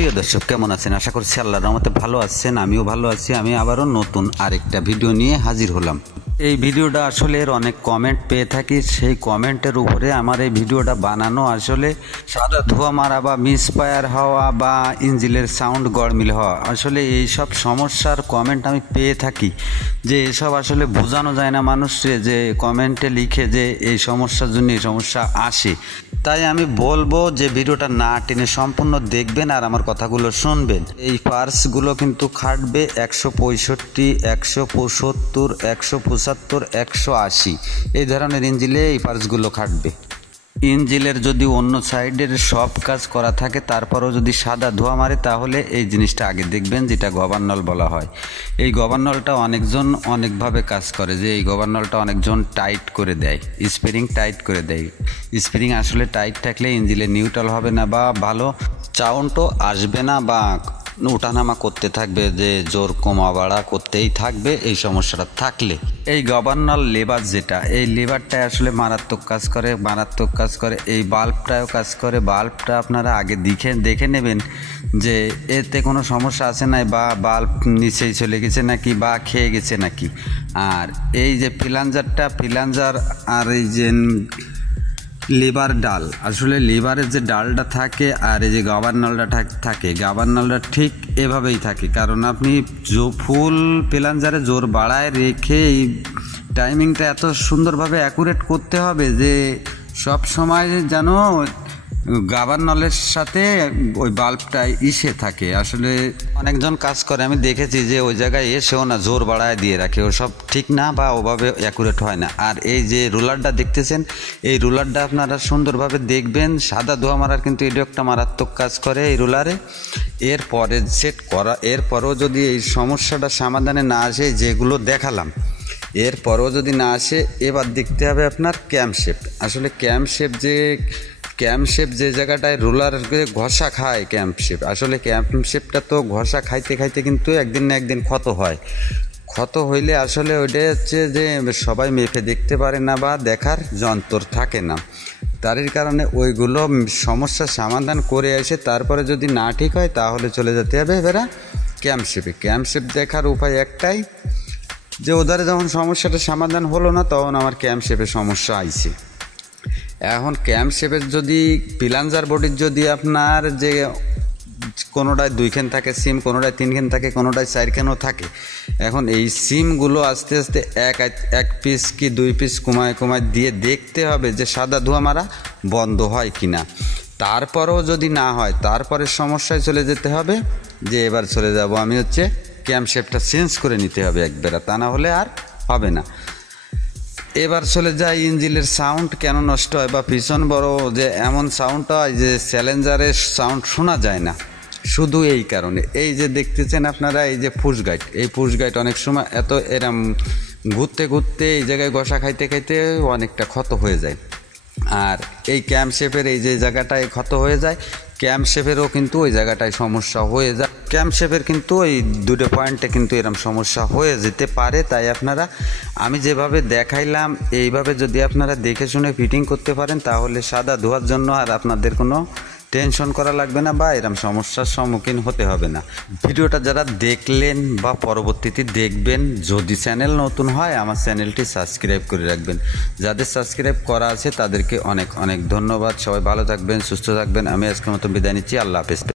প্রিয় দর্শক কেমন আছেন? আশা করছি আল্লাহর রহমতে ভালো আছেন। আমিও ভালো আছি। আমি আবারও নতুন আরেকটা ভিডিও নিয়ে হাজির হলাম। এই ভিডিওটা আসলে এর অনেক কমেন্ট পেয়ে থাকি, সেই কমেন্টের উপরে আমার এই ভিডিওটা বানানো। আসলে সাদা ধোঁয়া মারা বা মিসফায়ার হওয়া বা ইঞ্জিনের সাউন্ড গড়মিল হওয়া, আসলে এইসব সমস্যার কমেন্ট আমি পেয়ে থাকি, যে এসব আসলে বোঝানো যায় না মানুষকে, যে কমেন্টে লিখে যে এই সমস্যার জন্য এই সমস্যা আসে। তাই আমি বলবো যে ভিডিওটা না টেনে সম্পূর্ণ দেখবেন আর আমার কথাগুলো শুনবেন। এই পার্টসগুলো কিন্তু খাটবে 165, 175, 175, 180 এই ধরনের ইঞ্জিলে এই পার্টসগুলো খাটবে। ইঞ্জিলের যদি অন্য সাইডের সব কাজ করা থাকে তারপরেও যদি সাদা ধোঁয়া মারে, তাহলে এই জিনিসটা আগে দেখবেন, যেটা গভর্নল বলা হয়। এই গভর্নলটা অনেকজন অনেকভাবে কাজ করে, যে এই গভর্নলটা অনেকজন টাইট করে দেয়, স্প্রিং টাইট করে দেয়। স্প্রিং আসলে টাইট থাকলে ইঞ্জিলে নিউট্রাল হবে না বা ভালো সাউন্ডও আসবে না, বা ওঠানামা করতে থাকবে, যে জোর কমা বাড়া করতেই থাকবে। এই সমস্যাটা থাকলে এই গভর্নর লেবার, যেটা এই লেবারটা আসলে মারাত্মক কাজ করে। এই বাল্বটাও কাজ করে। বাল্বটা আপনারা আগে দেখে নেবেন যে এতে কোনো সমস্যা আছে না, বা বাল্ব নিচেই চলে গেছে নাকি বা খেয়ে গেছে নাকি। আর এই যে প্লাঞ্জার আর এই যে লিভার ডাল, আসলে লিভারের যে ডালটা থাকে আর এই যে গভর্নলটা থাকে, গভর্নলটা ঠিক এভাবেই থাকে। কারণ আপনি ফুল প্লাঞ্জারে জোর বাড়ায় রেখে এই টাইমিংটা এত সুন্দরভাবে অ্যাকুরেট করতে হবে যে সব সময় যেন গভর্নলের সাথে ওই বাল্বটাই থাকে। আসলে অনেকজন কাজ করে, আমি দেখেছি যে ওই জায়গায় এসেও না জোর বাড়ায় দিয়ে রাখে, ও সব ঠিক না বা ওভাবে অ্যাকুরেট হয় না। আর এই যে রোলারটা দেখতেছেন, এই রোলারটা আপনারা সুন্দরভাবে দেখবেন। সাদা ধোঁয়া মারার কিন্তু এটা একটা মারাত্মক কাজ করে এই রোলারে। এরপরে সেট করা, এরপরেও যদি এই সমস্যাটা সমাধানে না আসে, যেগুলো দেখালাম, এরপরেও যদি না আসে, এবার দেখতে হবে আপনার ক্যামশেপ। আসলে ক্যামশেপ যে জায়গাটায় রোলারকে ঘষা খায় ক্যামশেপ, আসলে ক্যামশেপটা তো ঘষা খাইতে খাইতে কিন্তু একদিন না একদিন ক্ষত হইলে আসলে ওইটা হচ্ছে যে সবাই মেপে দেখতে পারে না বা দেখার যন্ত্র থাকে না। তারই কারণে ওইগুলো সমস্যার সমাধান করে এসে তারপরে যদি না ঠিক হয়, তাহলে চলে যেতে হবে এবারে ক্যামশেপ দেখার উপায় একটাই, যে ওধারে যখন সমস্যাটা সমাধান হলো না, তখন আমার ক্যামশেপের সমস্যা আইছে। এখন ক্যামশেপের যদি প্লাঞ্জার বডির যদি আপনার যে কোনোটায় 2 খান থাকে সিম, কোনোটায় 3 খান থাকে, কোনোটায় 4 খানও থাকে। এখন এই সিমগুলো আস্তে আস্তে এক পিস কি 2 পিস কমায় দিয়ে দেখতে হবে যে সাদা ধোঁয়া মারা বন্ধ হয় কিনা। তারপরেও যদি না হয়, তারপরে সমস্যায় চলে যেতে হবে, যে এবার চলে যাব আমি হচ্ছে ক্যামশেপটা চেঞ্জ করে নিতে হবে একবারে, তা না হলে আর হবে না। এবার চলে যায় ইঞ্জিনের সাউন্ড কেন নষ্ট হয়, বা ভীষণ বড় যে এমন সাউন্ড হয় যে চ্যালেঞ্জারের সাউন্ড শোনা যায় না, শুধু এই কারণে। এই যে দেখতেছেন আপনারা, এই যে পুশ গাইড অনেক সময় এরম ঘুরতে এই জায়গায় ঘষা খাইতে অনেকটা ক্ষত হয়ে যায়। আর এই ক্যামশেপের এই যে জায়গাটায় ক্ষত হয়ে যায়, ক্যামশেপেরও কিন্তু ওই জায়গাটায় সমস্যা হয়ে যায়। ক্যামশেপের কিন্তু ওই 2 পয়েন্টে কিন্তু এরকম সমস্যা হয়ে যেতে পারে। তাই আপনারা আমি যেভাবে দেখাইলাম, এইভাবে যদি আপনারা দেখে শুনে ফিটিং করতে পারেন, তাহলে সাদা ধোয়ার জন্য আর আপনাদের কোনো টেনশন করা লাগবে না, বা এরকম সমস্যার সম্মুখীন হতে হবে না। ভিডিওটা যারা দেখলেন বা পরবর্তীতে দেখবেন, যদি চ্যানেল নতুন হয় আমার চ্যানেলটি সাবস্ক্রাইব করে রাখবেন। যাদের সাবস্ক্রাইব করা আছে তাদেরকে অনেক অনেক ধন্যবাদ। সবাই ভালো থাকবেন, সুস্থ থাকবেন। আমি আজকের মতো বিদায় নিচ্ছি। আল্লাহ হাফেজ।